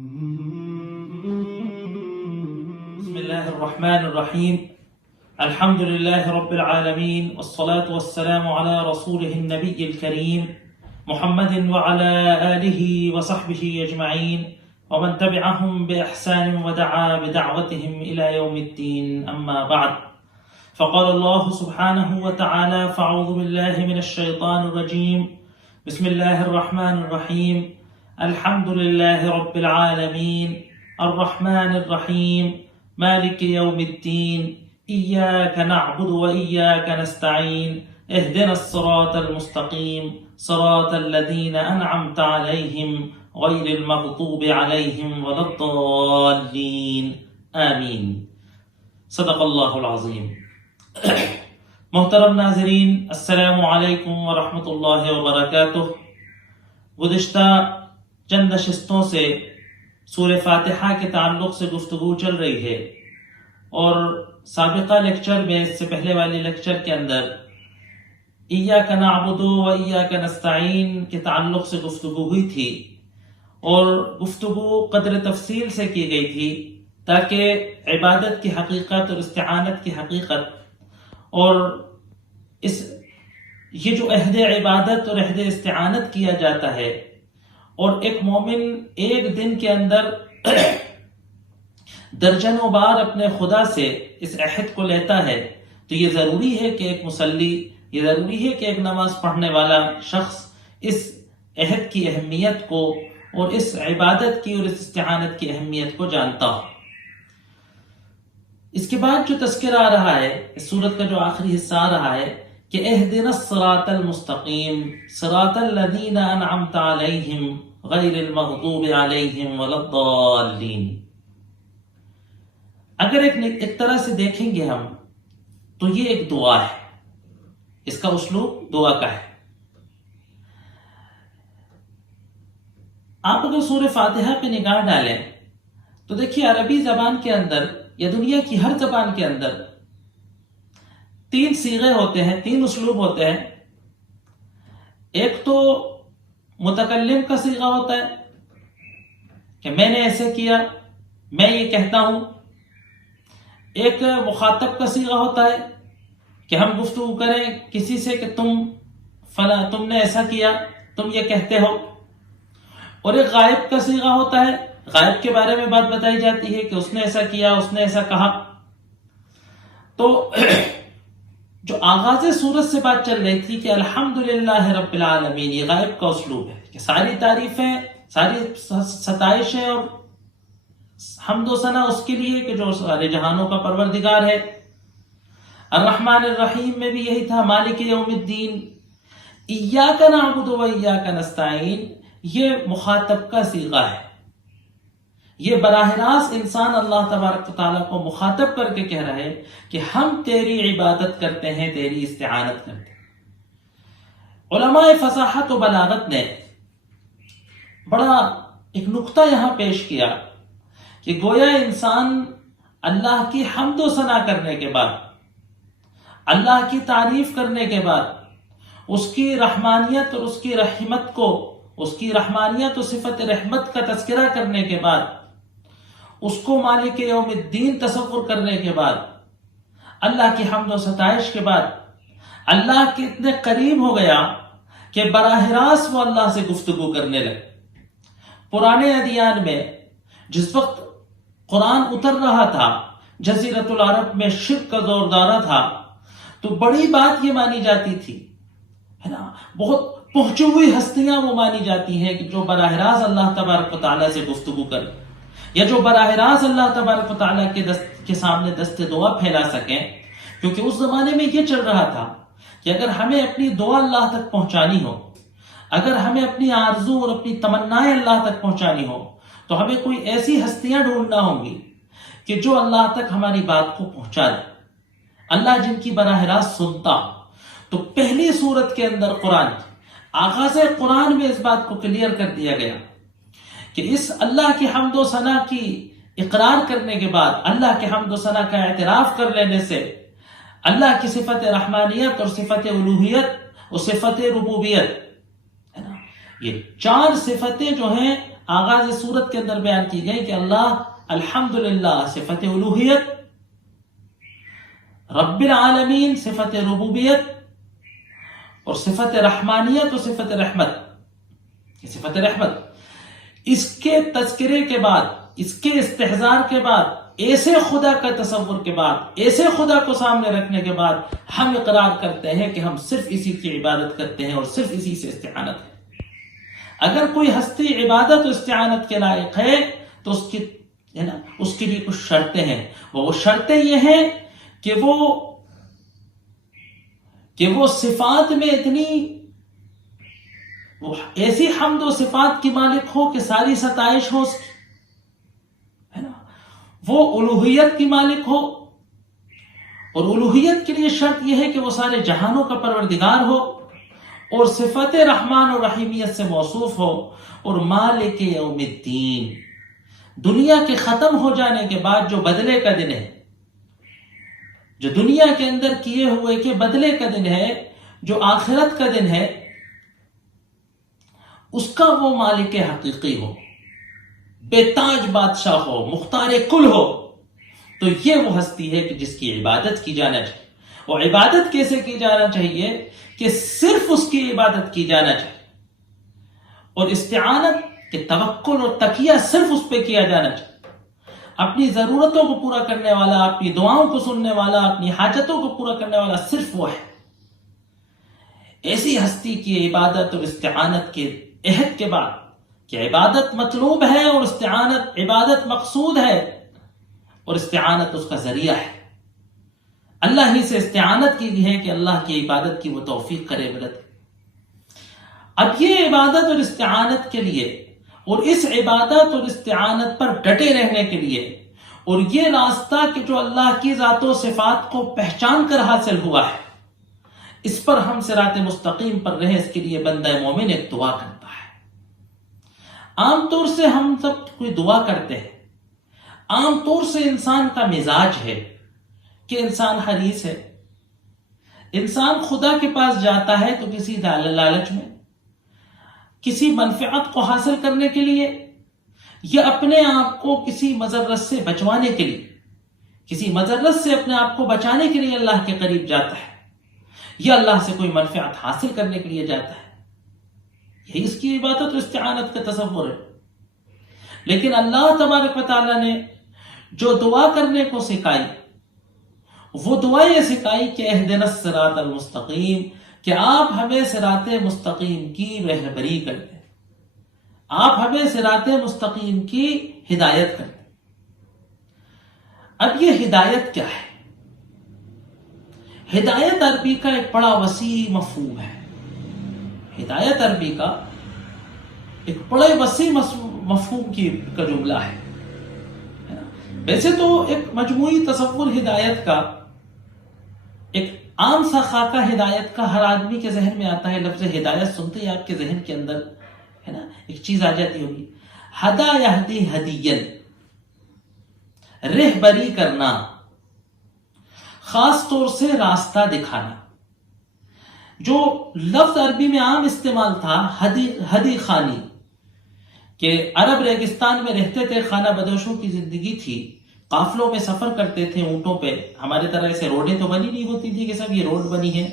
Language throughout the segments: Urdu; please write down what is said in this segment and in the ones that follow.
بسم الله الرحمن الرحيم. الحمد لله رب العالمين، والصلاة والسلام على رسوله النبي الكريم محمد وعلى آله وصحبه أجمعين ومن تبعهم بإحسان ودعا بدعوتهم إلى يوم الدين، أما بعد. فقال الله سبحانه وتعالى: فأعوذ بالله من الشيطان الرجيم، بسم الله الرحمن الرحيم. الحمد لله رب العالمين الرحمن الرحيم مالك يوم الدين إياك نعبد وإياك نستعين اهدنا الصراط المستقيم صراط الذين أنعمت عليهم غير المغضوب عليهم ولا الضالين آمين. صدق اللہ العظیم. محترم ناظرین، السلام علیکم ورحمۃ اللہ وبرکاتہ. گزشتہ چند نشستوں سے سورہ فاتحہ کے تعلق سے گفتگو چل رہی ہے، اور سابقہ لیکچر میں، اس سے پہلے والے لیکچر کے اندر ایاک نعبد و ایاک نستعین کے تعلق سے گفتگو ہوئی تھی، اور گفتگو قدر تفصیل سے کی گئی تھی تاکہ عبادت کی حقیقت اور استعانت کی حقیقت اور یہ جو عہد عبادت اور عہد استعانت کیا جاتا ہے، اور ایک مومن ایک دن کے اندر درجنوں بار اپنے خدا سے اس عہد کو لیتا ہے، تو یہ ضروری ہے کہ ایک مصلی، یہ ضروری ہے کہ ایک نماز پڑھنے والا شخص اس عہد کی اہمیت کو اور اس عبادت کی اور اس استعانت کی اہمیت کو جانتا ہو. اس کے بعد جو تذکرہ آ رہا ہے، اس سورت کا جو آخری حصہ آ رہا ہے کہ اہدنا الصراط المستقیم صراط الذین انعمت علیہم غیر المغضوب علیہم ولا الضالین. اگر ایک طرح سے دیکھیں گے ہم تو یہ ایک دعا ہے، اس کا اسلوب دعا کا ہے. آپ اگر سورہ فاتحہ پہ نگاہ ڈالیں تو دیکھیے عربی زبان کے اندر یا دنیا کی ہر زبان کے اندر تین صیغے ہوتے ہیں، تین اسلوب ہوتے ہیں. ایک تو متکلم کا صیغہ ہوتا ہے کہ میں نے ایسے کیا، میں یہ کہتا ہوں. ایک مخاطب کا صیغہ ہوتا ہے کہ ہم گفتگو کریں کسی سے کہ تم نے ایسا کیا، تم یہ کہتے ہو. اور ایک غائب کا صیغہ ہوتا ہے، غائب کے بارے میں بات بتائی جاتی ہے کہ اس نے ایسا کیا، اس نے ایسا کہا. تو جو آغاز سورت سے بات چل رہی تھی کہ الحمدللہ رب العالمین، یہ غائب کا اسلوب ہے کہ ساری تعریفیں، ساری ستائشیں اور حمد و ثنا اس کے لیے کہ جو سارے جہانوں کا پروردگار ہے. الرحمن الرحیم میں بھی یہی تھا، مالک یوم الدین. ایاک نعبد و ایاک نستعین یہ مخاطب کا صیغہ ہے. یہ براہ راست انسان اللہ تبارک و تعالیٰ کو مخاطب کر کے کہہ رہا ہے کہ ہم تیری عبادت کرتے ہیں، تیری استعانت کرتے ہیں. علماء فصاحت و بلاغت نے بڑا ایک نقطہ یہاں پیش کیا کہ گویا انسان اللہ کی حمد و ثنا کرنے کے بعد، اللہ کی تعریف کرنے کے بعد، اس کی رحمانیت اور اس کی رحمت کو، اس کی رحمانیت و صفت رحمت کا تذکرہ کرنے کے بعد، اس کو مالک یوم الدین تصور کرنے کے بعد، اللہ کی حمد و ستائش کے بعد، اللہ کے اتنے قریب ہو گیا کہ براہ راست وہ اللہ سے گفتگو کرنے لگے. پرانے ادیان میں جس وقت قرآن اتر رہا تھا، جزیرۃ العرب میں شرک کا زور دارا تھا، تو بڑی بات یہ مانی جاتی تھی، ہے نا، بہت پہنچی ہوئی ہستیاں وہ مانی جاتی ہیں کہ جو براہ راست اللہ تبارک و تعالیٰ سے گفتگو کریں، یا جو براہ راست اللہ تبارک و تعالیٰ کے سامنے دست دعا پھیلا سکیں. کیونکہ اس زمانے میں یہ چل رہا تھا کہ اگر ہمیں اپنی دعا اللہ تک پہنچانی ہو، اگر ہمیں اپنی آرزو اور اپنی تمنائیں اللہ تک پہنچانی ہو، تو ہمیں کوئی ایسی ہستیاں ڈھونڈنا ہوں گی کہ جو اللہ تک ہماری بات کو پہنچا دے، اللہ جن کی براہ راست سنتا. تو پہلی سورت کے اندر آغاز قرآن میں اس بات کو کلیئر کر دیا گیا کہ اس اللہ کی حمد و ثنا کی اقرار کرنے کے بعد، اللہ کے حمد و ثنا کا اعتراف کر لینے سے اللہ کی صفت رحمانیت اور صفت الوہیت اور صفت ربوبیت، ہے نا، یہ چار صفتیں جو ہیں آغاز سورت کے اندر بیان کی گئی کہ اللہ الحمدللہ صفت الوہیت، رب العالمین صفت ربوبیت، اور صفت رحمانیت اور صفت رحمت، صفت رحمت، اس کے تذکرے کے بعد، اس کے استحضار کے بعد، ایسے خدا کا تصور کے بعد، ایسے خدا کو سامنے رکھنے کے بعد ہم اقرار کرتے ہیں کہ ہم صرف اسی کی عبادت کرتے ہیں اور صرف اسی سے استعانت ہے۔ اگر کوئی ہستی عبادت و استعانت کے لائق ہے تو اس کی بھی کچھ شرطیں ہیں، وہ شرطیں یہ ہیں کہ وہ صفات میں اتنی وہ ایسی حمد و صفات کی مالک ہو کہ ساری ستائش ہو اس کی، ہے نا، وہ الوہیت کی مالک ہو، اور الوہیت کے لیے شرط یہ ہے کہ وہ سارے جہانوں کا پروردگار ہو، اور صفت رحمان اور رحیمیت سے موصوف ہو، اور مالک یوم الدین، دنیا کے ختم ہو جانے کے بعد جو بدلے کا دن ہے، جو دنیا کے اندر کیے ہوئے کے بدلے کا دن ہے، جو آخرت کا دن ہے، اس کا وہ مالک حقیقی ہو، بے تاج بادشاہ ہو، مختار کل ہو، تو یہ وہ ہستی ہے کہ جس کی عبادت کی جانا چاہیے۔ اور عبادت کیسے کی جانا چاہیے کہ صرف اس کی عبادت کی جانا چاہیے، اور استعانت کہ توکل اور تکیہ صرف اس پہ کیا جانا چاہیے۔ اپنی ضرورتوں کو پورا کرنے والا، اپنی دعاؤں کو سننے والا، اپنی حاجتوں کو پورا کرنے والا صرف وہ ہے۔ ایسی ہستی کی عبادت اور استعانت کے عہد کے بعد کہ عبادت مطلوب ہے اور استعانت عبادت مقصود ہے، اور استعانت اس کا ذریعہ ہے، اللہ ہی سے استعانت کی ہے کہ اللہ کی عبادت کی وہ توفیق کرے، مدد۔ اب یہ عبادت اور استعانت کے لیے، اور اس عبادت اور استعانت پر ڈٹے رہنے کے لیے، اور یہ راستہ کہ جو اللہ کی ذات و صفات کو پہچان کر حاصل ہوا ہے، اس پر ہم صراط مستقیم پر رہیں، اس کے لیے بندہ مومن ایک دعا کرتا ہے۔ عام طور سے ہم سب کوئی دعا کرتے ہیں، عام طور سے انسان کا مزاج ہے کہ انسان حریص ہے، انسان خدا کے پاس جاتا ہے تو کسی لالچ میں، کسی منفعت کو حاصل کرنے کے لیے، یا اپنے آپ کو کسی مضرت سے بچوانے کے لیے، کسی مضرت سے اپنے آپ کو بچانے کے لیے اللہ کے قریب جاتا ہے، یا اللہ سے کوئی منفعت حاصل کرنے کے لیے جاتا ہے۔ یہی اس کی عبادت و استعانت کا تصور ہے۔ لیکن اللہ تبارک و تعالیٰ نے جو دعا کرنے کو سکھائی، وہ دعا یہ سکھائی کہ اہدنا الصراط المستقیم، کہ آپ ہمیں صراط مستقیم کی رہبری کر دیں، آپ ہمیں صراط مستقیم کی ہدایت کر دیں۔ اب یہ ہدایت کیا ہے؟ ہدایت عربی کا ایک بڑا وسیع مفہوم ہے۔ ہدایت عربی کا ایک بڑے وسیع مفہوم کا جملہ ہے۔ ویسے تو ایک مجموعی تصور ہدایت کا، ایک عام سا خاکہ ہدایت کا ہر آدمی کے ذہن میں آتا ہے۔ لفظ ہدایت سنتے ہی آپ کے ذہن کے اندر ہے نا ایک چیز آ جاتی ہوگی، ہدا یہدی ہدین، رہبری کرنا، خاص طور سے راستہ دکھانا۔ جو لفظ عربی میں عام استعمال تھا ہدی خانی، کہ عرب ریگستان میں رہتے تھے، خانہ بدوشوں کی زندگی تھی، قافلوں میں سفر کرتے تھے اونٹوں پہ، ہمارے طرح ایسے روڈیں تو بنی نہیں ہوتی تھی کہ سب یہ روڈ بنی ہے،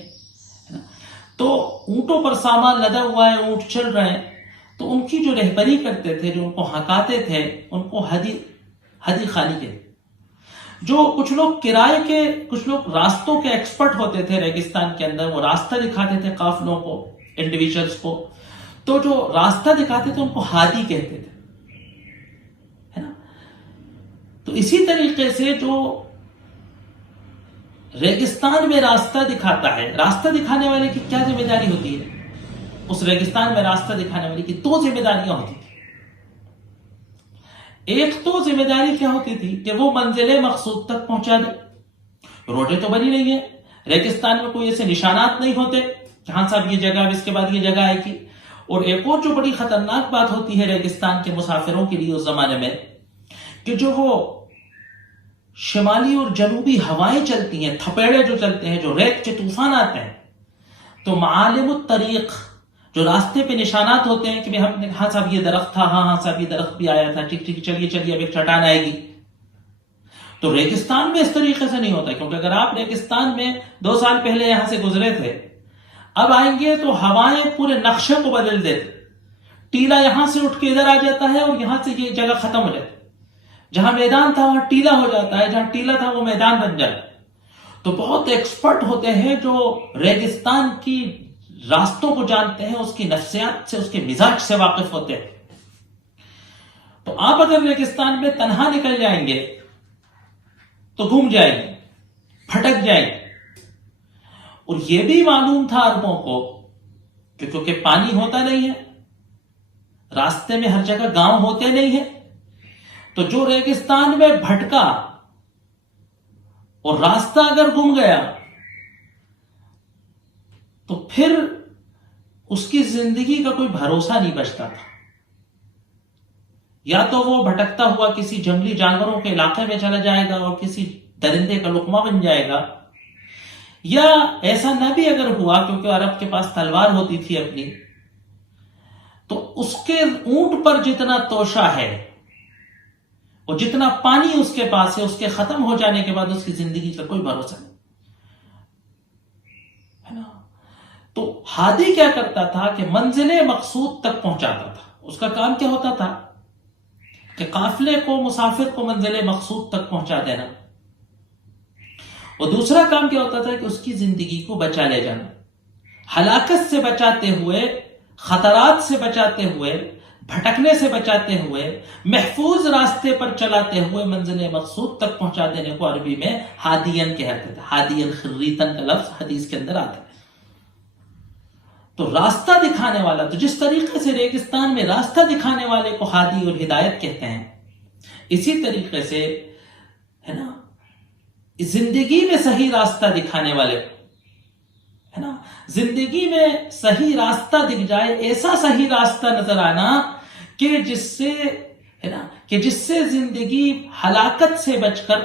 تو اونٹوں پر سامان لدا ہوا ہے، اونٹ چل رہے ہیں، تو ان کی جو رہبری کرتے تھے، جو ان کو ہکاتے تھے، ان کو ہدی خانی کہتے۔ جو کچھ لوگ کرائے کے، کچھ لوگ راستوں کے ایکسپرٹ ہوتے تھے ریگستان کے اندر، وہ راستہ دکھاتے تھے قافلوں کو، انڈیویجولز کو، تو جو راستہ دکھاتے تھے ان کو ہادی کہتے تھے، ہے نا۔ تو اسی طریقے سے جو ریگستان میں راستہ دکھاتا ہے، راستہ دکھانے والے کی کیا ذمہ داری ہوتی ہے؟ اس ریگستان میں راستہ دکھانے والے کی دو ذمہ داریاں ہوتی تھی۔ ایک تو ذمہ داری کیا ہوتی تھی کہ وہ منزل مقصود تک پہنچا دے، روڈیں تو بنی نہیں ہے، ریگستان میں کوئی ایسے نشانات نہیں ہوتے کہ ہاں صاحب یہ جگہ، اس کے بعد یہ جگہ آئے گی۔ اور ایک اور جو بڑی خطرناک بات ہوتی ہے ریگستان کے مسافروں کے لیے اس زمانے میں، کہ جو وہ شمالی اور جنوبی ہوائیں چلتی ہیں، تھپیڑے جو چلتے ہیں، جو ریت کے طوفان آتے ہیں، تو معالم الطریق، جو راستے پہ نشانات ہوتے ہیں کہ ہم نے ہاں صاحب یہ درخت تھا، ہاں صاحب یہ درخت بھی آیا تھا، ٹھیک ٹھیک چلیے اب ایک چٹان آئے گی. تو ریگستان میں اس طریقے سے نہیں ہوتا، کیونکہ اگر آپ ریگستان میں 2 سال پہلے یہاں سے گزرے تھے، اب آئیں گے تو ہوائیں پورے نقشے کو بدل دیتے. ٹیلا یہاں سے اٹھ کے ادھر آ جاتا ہے اور یہاں سے یہ جگہ ختم ہو جاتی ہے. جہاں میدان تھا وہاں ٹیلا ہو جاتا ہے، جہاں ٹیلا تھا وہ میدان بن جاتا ہے. تو بہت ایکسپرٹ ہوتے ہیں جو ریگستان کی راستوں کو جانتے ہیں، اس کی نفسیات سے، اس کے مزاج سے واقف ہوتے ہیں. تو آپ اگر ریگستان میں تنہا نکل جائیں گے تو گم جائیں گے، پھٹک جائیں گے. اور یہ بھی معلوم تھا عربوں کو کہ کیونکہ پانی ہوتا نہیں ہے، راستے میں ہر جگہ گاؤں ہوتے نہیں ہیں، تو جو ریگستان میں بھٹکا اور راستہ اگر گم گیا تو پھر اس کی زندگی کا کوئی بھروسہ نہیں بچتا تھا. یا تو وہ بھٹکتا ہوا کسی جنگلی جانوروں کے علاقے میں چلا جائے گا اور کسی درندے کا لقمہ بن جائے گا، یا ایسا نہ بھی اگر ہوا، کیونکہ عرب کے پاس تلوار ہوتی تھی اپنی، تو اس کے اونٹ پر جتنا توشہ ہے اور جتنا پانی اس کے پاس ہے، اس کے ختم ہو جانے کے بعد اس کی زندگی کا کوئی بھروسہ نہیں ہے نا. تو ہادی کیا کرتا تھا کہ منزل مقصود تک پہنچاتا تھا. اس کا کام کیا ہوتا تھا کہ قافلے کو، مسافر کو منزل مقصود تک پہنچا دینا. اور دوسرا کام کیا ہوتا تھا کہ اس کی زندگی کو بچا لے جانا، ہلاکت سے بچاتے ہوئے، خطرات سے بچاتے ہوئے، بھٹکنے سے بچاتے ہوئے، محفوظ راستے پر چلاتے ہوئے منزل مقصود تک پہنچا دینے کو عربی میں ہادین کہتے تھے. ہادین خریتن کا لفظ حدیث کے اندر آتا ہے. تو راستہ دکھانے والا، تو جس طریقے سے ریگستان میں راستہ دکھانے والے کو ہادی اور ہدایت کہتے ہیں، اسی طریقے سے ہے نا زندگی میں صحیح راستہ دکھانے والے ہے نا، زندگی میں صحیح راستہ دکھ جائے، ایسا صحیح راستہ نظر آنا کہ جس سے ہے نا کہ جس سے زندگی ہلاکت سے بچ کر،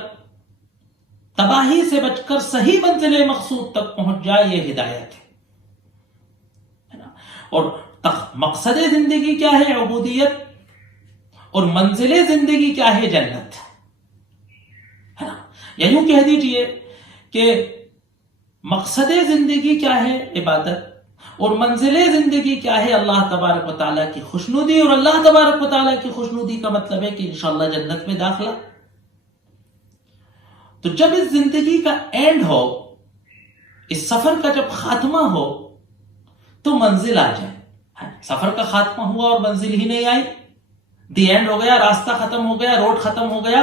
تباہی سے بچ کر صحیح منزل مقصود تک پہنچ جائے، یہ ہدایت ہے. اور مقصد زندگی کیا ہے؟ عبودیت. اور منزل زندگی کیا ہے؟ جنت ہے نا. یا یوں کہہ دیجئے کہ مقصد زندگی کیا ہے؟ عبادت. اور منزل زندگی کیا ہے؟ اللہ تبارک و تعالیٰ کی خوشنودی. اور اللہ تبارک و تعالیٰ کی خوشنودی کا مطلب ہے کہ انشاءاللہ جنت میں داخلہ. تو جب اس زندگی کا اینڈ ہو، اس سفر کا جب خاتمہ ہو، تو منزل آ جائے. سفر کا خاتمہ ہوا اور منزل ہی نہیں آئی، دی اینڈ ہو گیا، راستہ ختم ہو گیا، روڈ ختم ہو گیا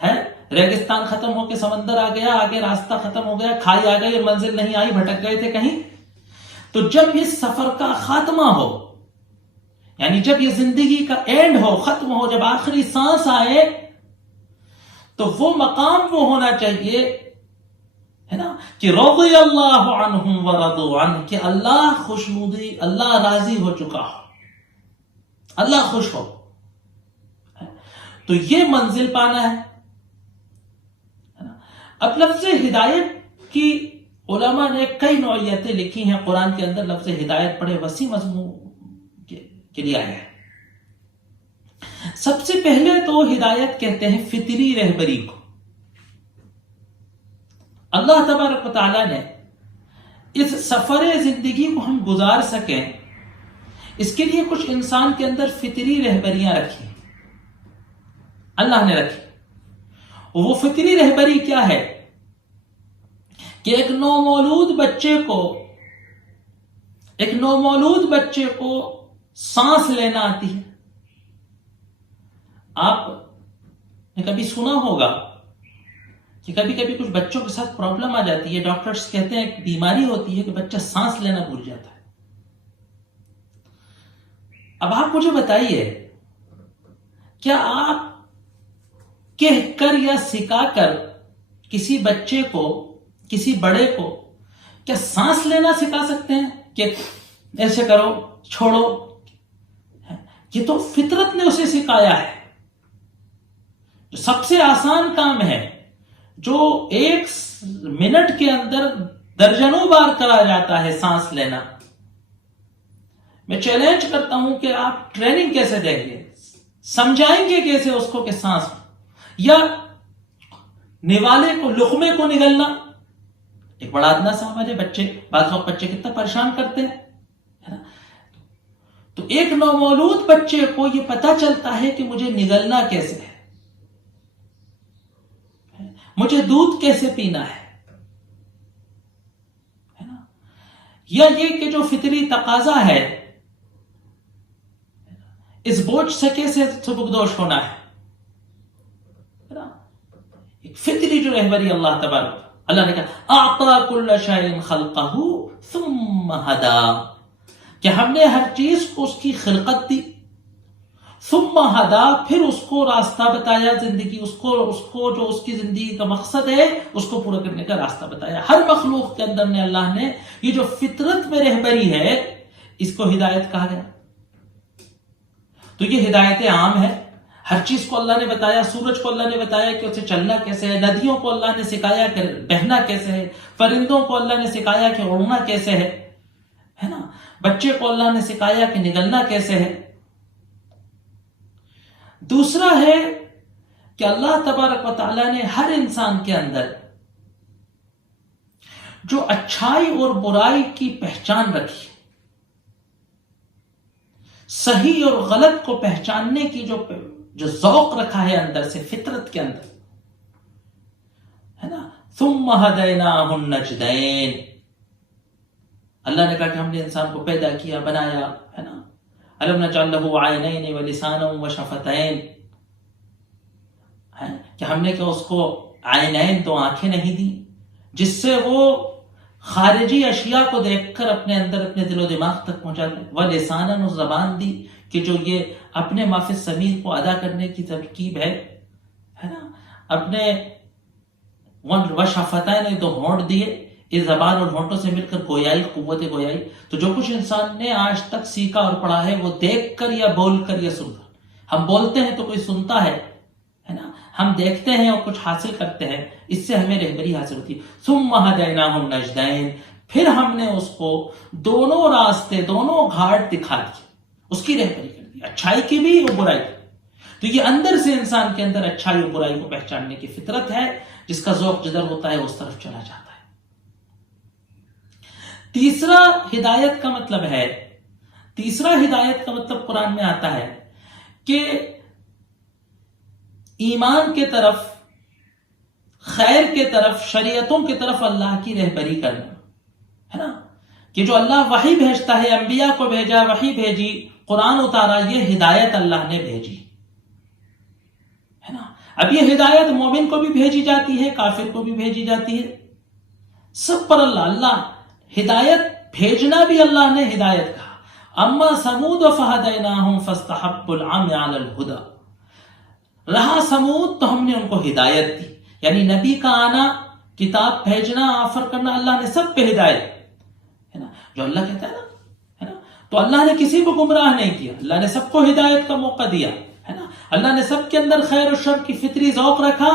ہے، ریگستان ختم ہو کے سمندر آ گیا، آگے راستہ ختم ہو گیا، کھائی آ گئی، منزل نہیں آئی، بھٹک گئے تھے کہیں. تو جب اس سفر کا خاتمہ ہو، یعنی جب یہ زندگی کا اینڈ ہو، ختم ہو، جب آخری سانس آئے، تو وہ مقام وہ ہونا چاہیے ہے نا کہ رضی اللہ عنہم ورضوا عنہ، کہ اللہ خوشنودی، اللہ راضی ہو چکا ہو، اللہ خوش ہو. تو یہ منزل پانا ہے. اب لفظ ہدایت کی علماء نے کئی نوعیتیں لکھی ہیں. قرآن کے اندر لفظ ہدایت بڑے وسیع مضمون کے لیے آیا ہے. سب سے پہلے تو ہدایت کہتے ہیں فطری رہبری کو. اللہ تبارک و تعالیٰ نے اس سفر زندگی کو ہم گزار سکیں، اس کے لیے کچھ انسان کے اندر فطری رہبریاں رکھی، اللہ نے رکھی. وہ فطری رہبری کیا ہے کہ ایک نومولود بچے کو سانس لینا آتی ہے. آپ نے کبھی سنا ہوگا کہ کبھی کبھی کچھ بچوں کے ساتھ پرابلم آ جاتی ہے، ڈاکٹرز کہتے ہیں ایک بیماری ہوتی ہے کہ بچہ سانس لینا بھول جاتا ہے. اب آپ مجھے بتائیے، کیا آپ کہہ کر یا سکھا کر کسی بچے کو، کسی بڑے کو کیا سانس لینا سکھا سکتے ہیں کہ ایسے کرو، چھوڑو؟ یہ تو فطرت نے اسے سکھایا ہے. جو سب سے آسان کام ہے، جو 1 منٹ کے اندر درجنوں بار کرا جاتا ہے، سانس لینا، میں چیلنج کرتا ہوں کہ آپ ٹریننگ کیسے دیں گے، سمجھائیں گے کیسے اس کو کہ سانس، یا نوالے کو، لقمے کو نگلنا ایک بڑا ادنا سا عمل ہے. بچے بعض وقت بچے کتنا پریشان کرتے ہیں، ہے نا. تو ایک نومولود بچے کو یہ پتا چلتا ہے کہ مجھے نگلنا کیسے ہے، مجھے دودھ کیسے پینا ہے نا. یا یہ کہ جو فطری تقاضا ہے اس بوجھ سے کیسے سبکدوش ہونا ہے نا. ایک فطری جو رہبری اللہ تبارک، اللہ نے کہا اعطا کل شیء خلقہ ثم ہدا، کہ ہم نے ہر چیز کو اس کی خلقت دی، ثم ہدا، پھر اس کو راستہ بتایا، زندگی اس کو جو اس کی زندگی کا مقصد ہے اس کو پورا کرنے کا راستہ بتایا. ہر مخلوق کے اندر نے اللہ نے یہ جو فطرت میں رہبری ہے اس کو ہدایت کہا گیا. تو یہ ہدایت عام ہے، ہر چیز کو اللہ نے بتایا. سورج کو اللہ نے بتایا کہ اسے چلنا کیسے ہے، ندیوں کو اللہ نے سکھایا کہ بہنا کیسے ہے، پرندوں کو اللہ نے سکھایا کہ اڑنا کیسے ہے نا. بچے کو اللہ نے سکھایا کہ نگلنا کیسے ہے. دوسرا ہے کہ اللہ تبارک و تعالی نے ہر انسان کے اندر جو اچھائی اور برائی کی پہچان رکھی، صحیح اور غلط کو پہچاننے کی جو ذوق رکھا ہے اندر سے، فطرت کے اندر ہے نا. ثم ہدیناہ النجدین، اللہ نے کہا کہ ہم نے انسان کو پیدا کیا، بنایا ہے نا. الم نجعل لہ عینین ولسانا وشفتین، کہ ہم نے کہ اس کو عینین، دو آنکھیں نہیں دی جس سے وہ خارجی اشیاء کو دیکھ کر اپنے اندر اپنے دل و دماغ تک پہنچا دے. ولسانا، زبان دی کہ جو یہ اپنے ما فی الضمیر کو ادا کرنے کی ترکیب ہے نا. اپنے وشفتین، دو ہونٹ دیے، اس زبان اور ہونٹوں سے مل کر گویائی، قوت گویائی. تو جو کچھ انسان نے آج تک سیکھا اور پڑھا ہے وہ دیکھ کر یا بول کر یا سن کر. ہم بولتے ہیں تو کوئی سنتا ہے نا، ہم دیکھتے ہیں اور کچھ حاصل کرتے ہیں، اس سے ہمیں رہبری حاصل ہوتی ہے. ثم ہدیناہ النجدین، پھر ہم نے اس کو دونوں راستے، دونوں گھاٹ دکھا دیے، اس کی رہبری کر دی، اچھائی کی بھی اور برائی کی. تو یہ اندر سے انسان کے اندر اچھائی اور برائی کو پہچاننے کی فطرت ہے، جس کا ذوق جدھر ہوتا ہے اس طرف چلا جاتا ہے. تیسرا ہدایت کا مطلب ہے، تیسرا ہدایت کا مطلب قرآن میں آتا ہے کہ ایمان کے طرف، خیر کے طرف، شریعتوں کی طرف اللہ کی رہبری کرنا ہے نا. کہ جو اللہ وحی بھیجتا ہے، انبیاء کو بھیجا، وحی بھیجی، قرآن اتارا، یہ ہدایت اللہ نے بھیجی ہے نا. اب یہ ہدایت مومن کو بھی بھیجی جاتی ہے، کافر کو بھی بھیجی جاتی ہے، سب پر اللہ ہدایت بھیجنا بھی اللہ نے ہدایت کہا. اما ثمود فہدیناہم فاستحبوا العمی علی الہدی، رہا سمود تو ہم نے ان کو ہدایت دی. یعنی نبی کا آنا، کتاب بھیجنا، آفر کرنا، اللہ نے سب پہ ہدایت ہے نا. جو اللہ کہتا ہے نا، تو اللہ نے کسی کو گمراہ نہیں کیا، اللہ نے سب کو ہدایت کا موقع دیا ہے نا. اللہ نے سب کے اندر خیر و شر کی فطری ذوق رکھا،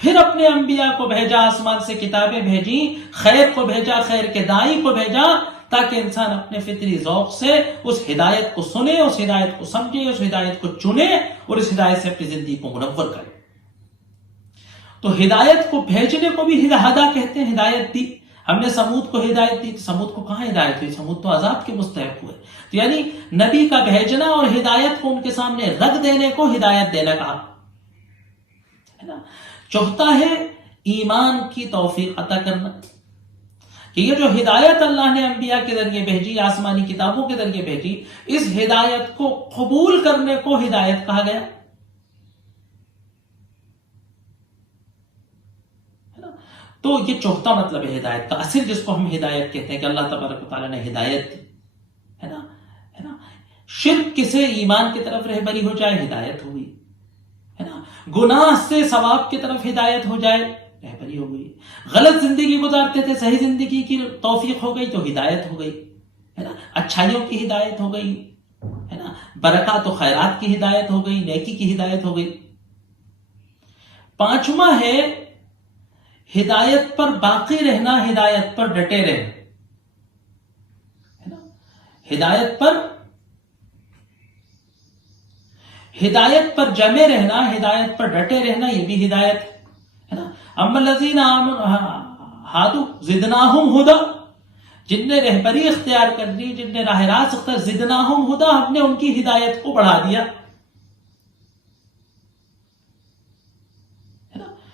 پھر اپنے انبیاء کو بھیجا، آسمان سے کتابیں بھیجی، خیر کو بھیجا، خیر کے داعی کو بھیجا، تاکہ انسان اپنے فطری ذوق سے اس ہدایت کو سنے، اس ہدایت کو سمجھے، اس ہدایت کو چنے اور اس ہدایت سے اپنی زندگی کو منور کرے. تو ہدایت کو بھیجنے کو بھی ہدا کہتے ہیں، ہدایت دی. ہم نے سمود کو ہدایت دی، سمود کو کہاں ہدایت ہوئی؟ سمود تو عذاب کے مستحق ہوئے. تو یعنی نبی کا بھیجنا اور ہدایت کو ان کے سامنے رکھ دینے کو ہدایت دینا کہا ہے نا. چوتھا ہے ایمان کی توفیق عطا کرنا، کہ یہ جو ہدایت اللہ نے انبیاء کے ذریعے بھیجی، آسمانی کتابوں کے ذریعے بھیجی، اس ہدایت کو قبول کرنے کو ہدایت کہا گیا. تو یہ چوتھا مطلب ہے ہدایت کا، اصل جس کو ہم ہدایت کہتے ہیں، کہ اللہ تبارک و تعالیٰ نے ہدایت دی ہے نا. شرک سے ایمان کی طرف رہبری ہو جائے، ہدایت ہوئی ہے نا. گناہ سے ثواب کی طرف ہدایت ہو جائے، رہبری ہو گئی. غلط زندگی گزارتے تھے، صحیح زندگی کی توفیق ہو گئی تو ہدایت ہو گئی ہے نا. اچھائیوں کی ہدایت ہو گئی ہے نا، برکات و خیرات کی ہدایت ہو گئی، نیکی کی ہدایت ہو گئی. پانچواں ہے ہدایت پر باقی رہنا، ہدایت پر ڈٹے رہنا ہے نا. ہدایت پر ہدایت پر جمے رہنا، ہدایت پر ڈٹے رہنا، یہ بھی ہدایت ہے نا. اما الذین ہادوا زدناہم ہدی، جن نے رہبری اختیار کر لی، جن نے راہ راست اختیار، زدناہم ہدی، ہم نے ان کی ہدایت کو بڑھا دیا.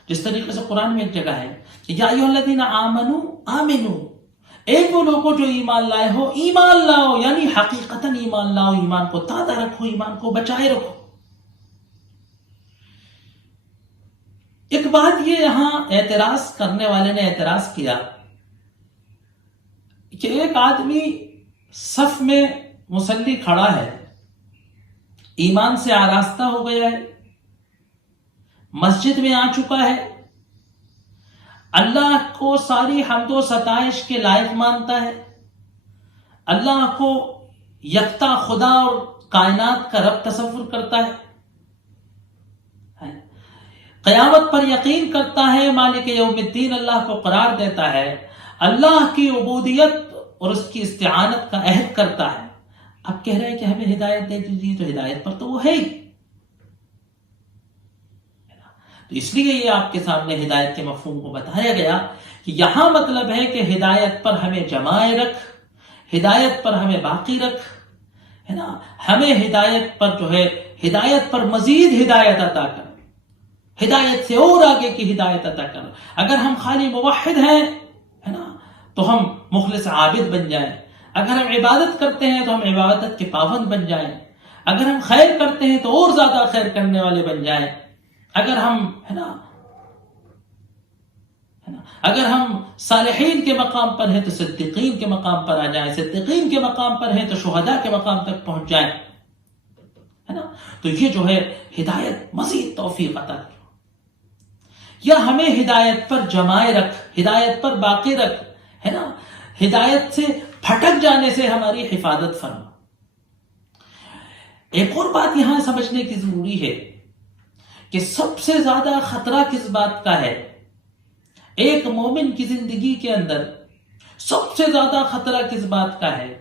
جس طریقے سے قرآن میں ایک جگہ ہے کہ یا ایھا الذین آمنوا آمنوا، اے وہ لوگوں جو ایمان لائے ہو، ایمان لاؤ، یعنی حقیقتاً ایمان لاؤ، ایمان کو تازہ رکھو، ایمان کو بچائے رکھو. ایک بات یہ یہاں اعتراض کرنے والے نے اعتراض کیا کہ ایک آدمی صف میں مصلی کھڑا ہے، ایمان سے آراستہ ہو گیا ہے، مسجد میں آ چکا ہے، اللہ کو ساری حمد و ستائش کے لائق مانتا ہے، اللہ کو یکتا خدا اور کائنات کا رب تصور کرتا ہے، قیامت پر یقین کرتا ہے، مالک یوم الدین اللہ کو قرار دیتا ہے، اللہ کی عبودیت اور اس کی استعانت کا عہد کرتا ہے. اب کہہ رہے ہیں کہ ہمیں ہدایت دے دیجیے، تو ہدایت پر تو وہ ہے ہی. تو اس لیے یہ آپ کے سامنے ہدایت کے مفہوم کو بتایا گیا کہ یہاں مطلب ہے کہ ہدایت پر ہمیں جمائے رکھ، ہدایت پر ہمیں باقی رکھ، ہے نا، ہمیں ہدایت پر جو ہے، ہدایت پر مزید ہدایت عطا کر، ہدایت سے اور آگے کی ہدایت عطا کر. اگر ہم خالی موحد ہیں، ہے نا، تو ہم مخلص عابد بن جائیں. اگر ہم عبادت کرتے ہیں تو ہم عبادت کے پابند بن جائیں. اگر ہم خیر کرتے ہیں تو اور زیادہ خیر کرنے والے بن جائیں. اگر ہم اگر ہم صالحین کے مقام پر ہیں تو صدیقین کے مقام پر آ جائیں، صدیقین کے مقام پر ہیں تو شہداء کے مقام تک پہنچ جائیں، ہے نا. تو یہ جو ہے ہدایت مزید توفیق عطا کرو، یا ہمیں ہدایت پر جمائے رکھ، ہدایت پر باقی رکھ، ہے نا، ہدایت سے پھٹک جانے سے ہماری حفاظت فرما. ایک اور بات یہاں سمجھنے کی ضروری ہے کہ سب سے زیادہ خطرہ کس بات کا ہے؟ ایک مومن کی زندگی کے اندر سب سے زیادہ خطرہ کس بات کا ہے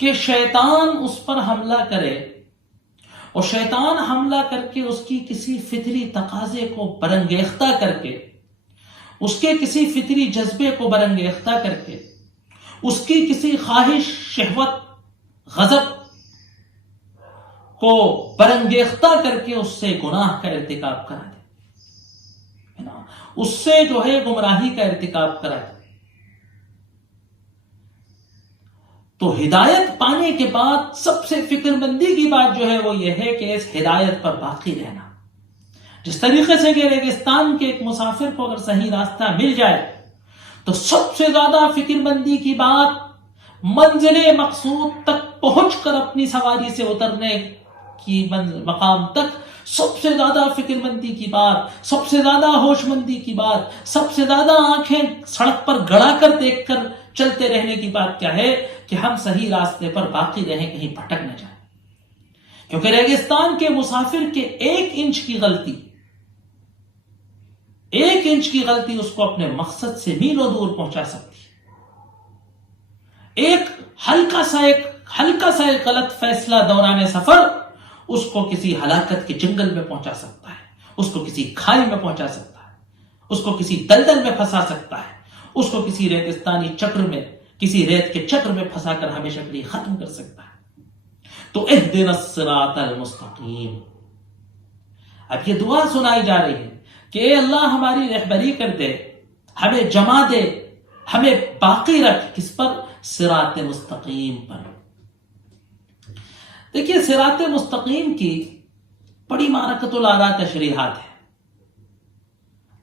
کہ شیطان اس پر حملہ کرے، اور شیطان حملہ کر کے اس کی کسی فطری تقاضے کو برانگیختہ کر کے، اس کے کسی فطری جذبے کو برانگیختہ کر کے، اس کی کسی خواہش، شہوت، غضب کو برانگیختہ کر کے اس سے گناہ کا ارتکاب کرا دے، ہے نا، اس سے جو ہے گمراہی کا ارتکاب کرا دے. تو ہدایت پانے کے بعد سب سے فکر مندی کی بات جو ہے وہ یہ ہے کہ اس ہدایت پر باقی رہنا. جس طریقے سے کہ ریگستان کے ایک مسافر کو اگر صحیح راستہ مل جائے تو سب سے زیادہ فکر مندی کی بات منزل مقصود تک پہنچ کر اپنی سواری سے اترنے کی مقام تک سب سے زیادہ فکر مندی کی بات، سب سے زیادہ ہوش مندی کی بات، سب سے زیادہ آنکھیں سڑک پر گڑا کر دیکھ کر چلتے رہنے کی بات کیا ہے کہ ہم صحیح راستے پر باقی رہیں، کہیں بھٹک نہ جائیں. کیونکہ ریگستان کے مسافر کے 1 انچ کی غلطی، 1 انچ کی غلطی اس کو اپنے مقصد سے میلوں دور پہنچا سکتی ہے. ایک ہلکا سا ایک غلط فیصلہ دوران سفر اس کو کسی ہلاکت کے جنگل میں پہنچا سکتا ہے، اس کو کسی کھائی میں پہنچا سکتا ہے، اس کو کسی دلدل میں پھنسا سکتا ہے، اس کو کسی ریگستانی چکر میں، کسی ریت کے چکر میں پھنسا کر ہمیشہ کے لیے ختم کر سکتا ہے. تو اہدنا الصراط المستقیم. اب یہ دعا سنائی جا رہی ہے کہ اے اللہ ہماری رہبری کر دے، ہمیں جما دے، ہمیں باقی رکھ، کس پر؟ صراط مستقیم پر. دیکھیے صراط مستقیم کی بڑی معرکۃ الآراء تشریحات ہے.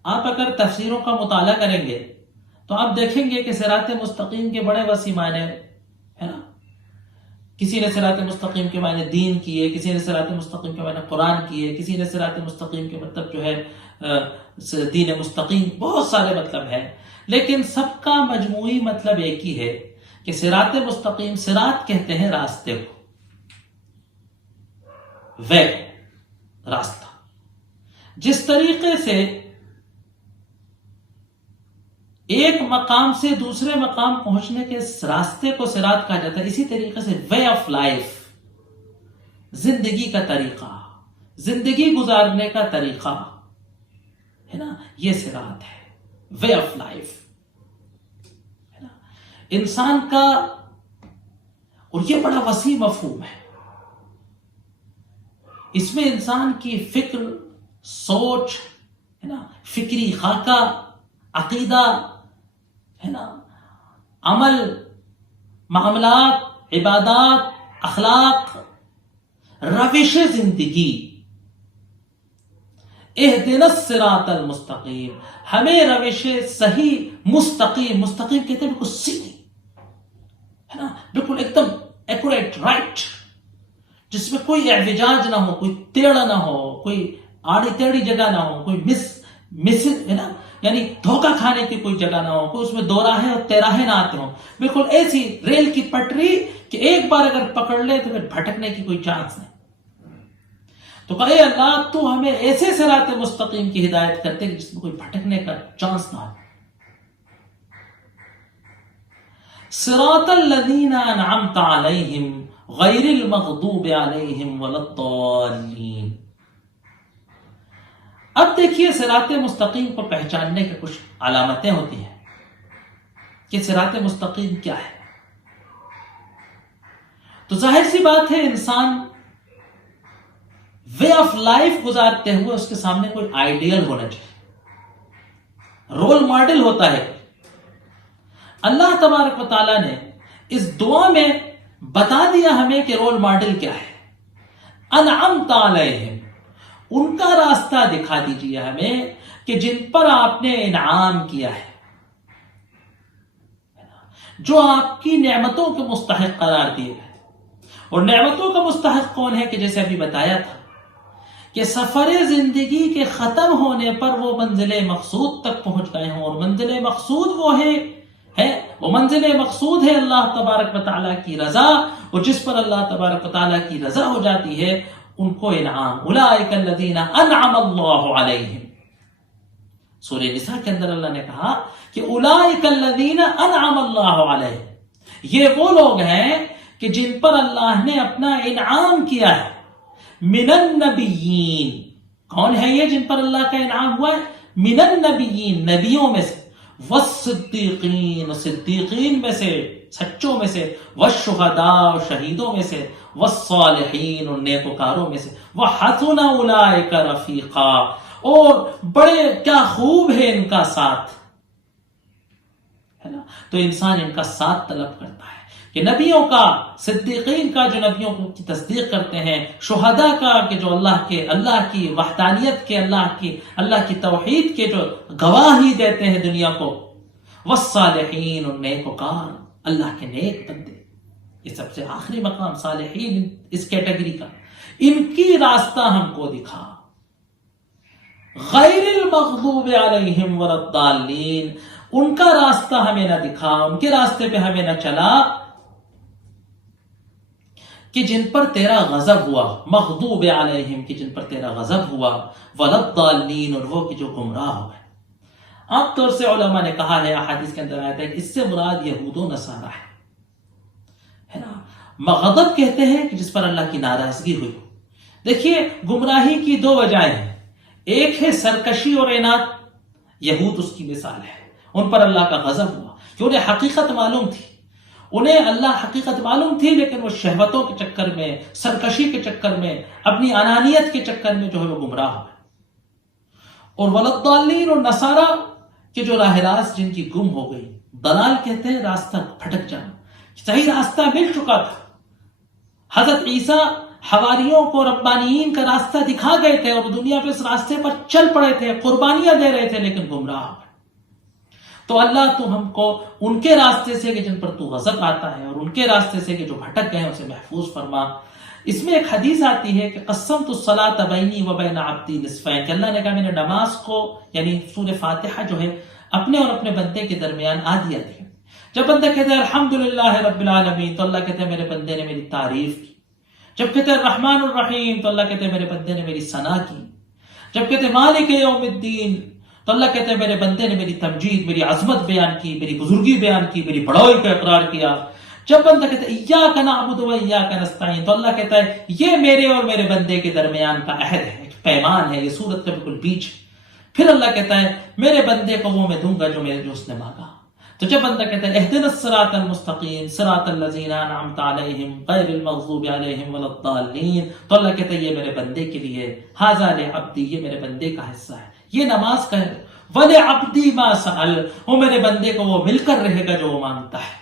آپ اگر تفسیروں کا مطالعہ کریں گے تو آپ دیکھیں گے کہ صراط مستقیم کے بڑے وسیع معنی ہے نا. کسی نے صراط مستقیم کے معنی دین کیے، کسی نے صراط مستقیم کے معنی قرآن کیے، کسی نے صراط مستقیم کے مطلب جو ہے دین مستقیم، بہت سارے مطلب ہیں، لیکن سب کا مجموعی مطلب ایک ہی ہے کہ صراط مستقیم، صراط کہتے ہیں راستے کو، وے، راستہ. جس طریقے سے ایک مقام سے دوسرے مقام پہنچنے کے راستے کو صراط کہا جاتا ہے، اسی طریقے سے وے آف لائف، زندگی کا طریقہ، زندگی گزارنے کا طریقہ ہے نا، یہ صراط ہے، وے آف لائف ہے نا انسان کا. اور یہ بڑا وسیع مفہوم ہے. اس میں انسان کی فکر، سوچ ہے نا، فکری خاکہ، عقیدہ ہے نا، عمل، معاملات، عبادات، اخلاق، روش زندگی. اہدنا الصراط المستقیم، ہمیں روش صحیح مستقیم کہتے ہیں بالکل سیدھی ہے نا، بالکل ایک دم ایکوریٹ، رائٹ، جس میں کوئی اعوجاج نہ ہو، کوئی ٹیڑھا نہ ہو، کوئی آڑی ٹیڑھی جگہ نہ ہو، کوئی مس ہے نا، یعنی دھوکہ کھانے کی کوئی جگہ نہ ہو، کوئی اس میں دو راہیں اور تیراہیں نہ آتے ہوں. بالکل ایسی ریل کی پٹری کہ ایک بار اگر پکڑ لے تو پھر بھٹکنے کی کوئی چانس نہیں. تو کہا اے اللہ تو ہمیں ایسے صراط مستقیم کی ہدایت کرتے کہ جس میں کوئی بھٹکنے کا چانس نہ ہو. صراط الذین انعمت علیہم غیر المغضوب علیہم ولا الضالین. اب دیکھیے صراط مستقیم کو پہچاننے کے کچھ علامتیں ہوتی ہیں کہ صراط مستقیم کیا ہے. تو ظاہر سی بات ہے انسان وے آف لائف گزارتے ہوئے اس کے سامنے کوئی آئیڈیل ہونا چاہیے، رول ماڈل ہوتا ہے. اللہ تبارک و تعالیٰ نے اس دعا میں بتا دیا ہمیں کہ رول ماڈل کیا ہے. انعمت علیہم، ان کا راستہ دکھا دیجیے ہمیں کہ جن پر آپ نے انعام کیا ہے، جو آپ کی نعمتوں کے مستحق قرار دیے گئے. اور نعمتوں کا مستحق کون ہے کہ جیسے ابھی بتایا تھا کہ سفر زندگی کے ختم ہونے پر وہ منزل مقصود تک پہنچ گئے ہوں. اور منزل مقصود وہ منزل مقصود ہے اللہ تبارک و تعالیٰ کی رضا. اور جس پر اللہ تبارک و تعالیٰ کی رضا ہو جاتی ہے ان کو انعام. اولئک الذین انعم اللہ علیہم. سورہ نساء کے اندر اللہ نے کہا کہ اولئک الذین انعم اللہ علیہم، یہ وہ لوگ ہیں کہ جن پر اللہ نے اپنا انعام کیا ہے. من النبیین، کون ہے یہ جن پر اللہ کا انعام ہوا ہے؟ من النبیین، نبیوں میں سے، والصدیقین، صدیقین میں سے، سچوں میں سے، والشہداء، شہیدوں میں سے، والصالحین، اور نیکوکاروں میں سے، وحسن اولئک رفیقا، اور بڑے کیا خوب ہے ان کا ساتھ ہے نا. تو انسان ان کا ساتھ طلب کرتا ہے کہ نبیوں کا، صدیقین کا جو نبیوں کی تصدیق کرتے ہیں، شہداء کا کہ جو اللہ کی وحدانیت کے، اللہ کی توحید کے جو گواہی دیتے ہیں دنیا کو، والصالحین، اور نیکوکار، اللہ کے نیک بندے. یہ سب سے آخری مقام صالحین اس کیٹیگری کا. ان کی راستہ ہم کو دکھا. غیر المغضوب علیہم ولا الضالین، ان کا راستہ ہمیں نہ دکھا، ان کے راستے پہ ہمیں نہ چلا کہ جن پر تیرا غضب ہوا. مغضوب علیہم، کہ جن پر تیرا غضب ہوا. ولا الضالین، اور وہ کہ جو گمراہ ہو گئے. عام طور سے علماء نے کہا ہے، احادیث کے اندر آیا ہے کہ اس سے مراد یہود و نصارہ ہے نا. مغضب کہتے ہیں کہ جس پر اللہ کی ناراضگی ہوئی. دیکھیے گمراہی کی دو وجہیں ہیں. ایک ہے سرکشی اور عناد، یہود اس کی مثال ہے. ان پر اللہ کا غضب ہوا کہ انہیں حقیقت معلوم تھی، انہیں اللہ حقیقت معلوم تھی، لیکن وہ شہوتوں کے چکر میں، سرکشی کے چکر میں، اپنی انانیت کے چکر میں جو ہے وہ گمراہ ہو گئے. اور ولدالین، اور نصارہ کہ جو راہ راست جن کی گم ہو گئی. دلال کہتے ہیں راستہ پھٹک جانا. صحیح راستہ مل چکا تھا، حضرت عیسیٰ حواریوں کو ربانیین کا راستہ دکھا گئے تھے اور دنیا پہ اس راستے پر چل پڑے تھے، قربانیاں دے رہے تھے، لیکن گمراہ ہو گئے. تو اللہ تو ہم کو ان کے راستے سے کہ جن پر تو غضب آتا ہے، اور ان کے راستے سے کہ جو بھٹک گئے ہیں اسے محفوظ فرما. اس میں ایک حدیث آتی ہے کہ قسمت الصلاۃ بینی و بین عبدی نصفین، کہ اللہ نے کہا میں نے نماز کو، یعنی سورہ فاتحہ جو ہے، اپنے اور اپنے بندے کے درمیان آدھی آدھی. جب بندہ کہتا ہے الحمدللہ رب العالمین تو اللہ کہتے ہیں میرے بندے نے میری تعریف کی. جب کہتے ہیں الرحمن الرحیم تو اللہ کہتے ہیں میرے بندے نے میری ثنا کی. جب کہتے ہیں مالک یوم الدین تو اللہ کہتے ہیں میرے بندے نے میری تمجید، میری عظمت بیان کی، میری بزرگی بیان کی، میری بڑائی کا اقرار کیا. جب بندہ کہتا ہے ایاک نعبد و ایاک نستعین، تو اللہ کہتا ہے یہ میرے اور میرے بندے کے درمیان کا عہد ہے، ایک پیمان ہے، یہ سورت کا بالکل بیچ ہے۔ پھر اللہ کہتا ہے میرے بندے کو وہ میں دوں گا جو اس نے مانگا۔ تو جب بندہ کہتا ہے اہدنا الصراط المستقیم صراط الذین انعمت علیہم غیر المغضوب علیہم ولا الضالین، تو اللہ کہتا ہے یہ میرے بندے کے لیے، ھذا لعبدی، یہ میرے بندے کا حصہ ہے، یہ نماز کا ہے، ولعبدی ما سأل، وہ میرے بندے کو وہ مل کر رہے گا جو وہ مانگتا ہے۔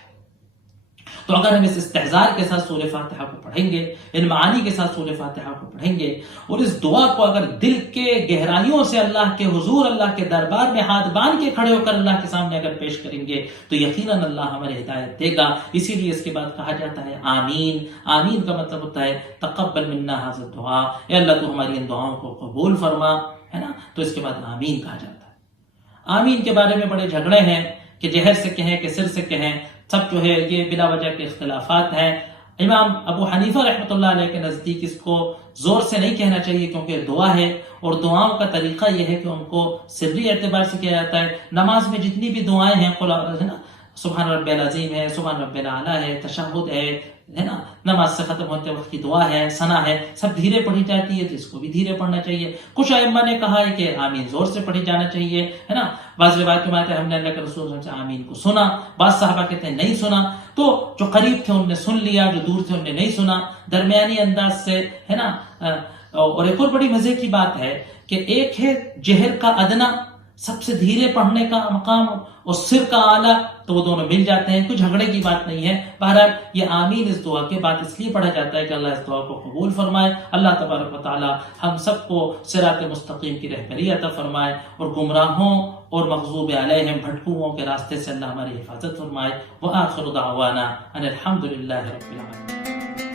تو اگر ہم اس استحضار کے ساتھ سورہ فاتحہ کو پڑھیں گے، ان معانی کے ساتھ سورہ فاتحہ کو پڑھیں گے، اور اس دعا کو اگر دل کے گہرائیوں سے اللہ کے حضور، اللہ کے دربار میں ہاتھ باندھ کے کھڑے ہو کر اللہ کے سامنے اگر پیش کریں گے تو یقیناً اللہ ہمیں ہدایت دے گا۔ اسی لیے اس کے بعد کہا جاتا ہے آمین۔ آمین کا مطلب ہوتا ہے تقبل منا ھذا الدعاء، اے اللہ تو ہماری ان دعاؤں کو قبول فرما، ہے نا۔ تو اس کے بعد آمین کہا جاتا ہے۔ آمین کے بارے میں بڑے جھگڑے ہیں کہ جہر سے کہیں کہ سر سے کہیں، سب جو ہے یہ بلا وجہ کے اختلافات ہیں۔ امام ابو حنیفہ رحمۃ اللہ علیہ کے نزدیک اس کو زور سے نہیں کہنا چاہیے کیونکہ دعا ہے، اور دعاؤں کا طریقہ یہ ہے کہ ان کو سری اعتبار سے کیا جاتا ہے۔ نماز میں جتنی بھی دعائیں ہیں، سبحان رب العظیم ہے، سبحان رب الاعلیٰ ہے، تشہد ہے نا، نماز سے ختم ہوتے وقت کی دعا ہے، ثنا ہے، سب دھیرے پڑھی جاتی ہے، تو اس کو بھی دھیرے پڑھنا چاہیے۔ کچھ ائمہ نے کہا ہے کہ آمین زور سے پڑھی جانا چاہیے، ہے نا۔ بعض روایت میں آتا ہے ہم نے اللہ کے رسول صلی اللہ علیہ وسلم سے آمین کو سنا، بعض صحابہ کہتے ہیں نہیں سنا، تو جو قریب تھے ان نے سن لیا، جو دور تھے ان نے نہیں سنا، درمیانی انداز سے، ہے نا۔ اور ایک اور بڑی مزے کی بات ہے کہ ایک ہے جہر کا ادنا، سب سے دھیرے پڑھنے کا مقام، اور سر کا اعلیٰ، تو وہ دونوں مل جاتے ہیں، کوئی جھگڑے کی بات نہیں ہے۔ بہرحال یہ آمین اس دعا کے بعد اس لیے پڑھا جاتا ہے کہ اللہ اس دعا کو قبول فرمائے، اللہ تبارک و تعالی ہم سب کو صراط مستقیم کی رہبری عطا فرمائے، اور گمراہوں اور مغضوب علیہم بھٹکوؤں کے راستے سے اللہ ہماری حفاظت فرمائے۔ وآخر دعوانا ان الحمد للہ رب العالمین۔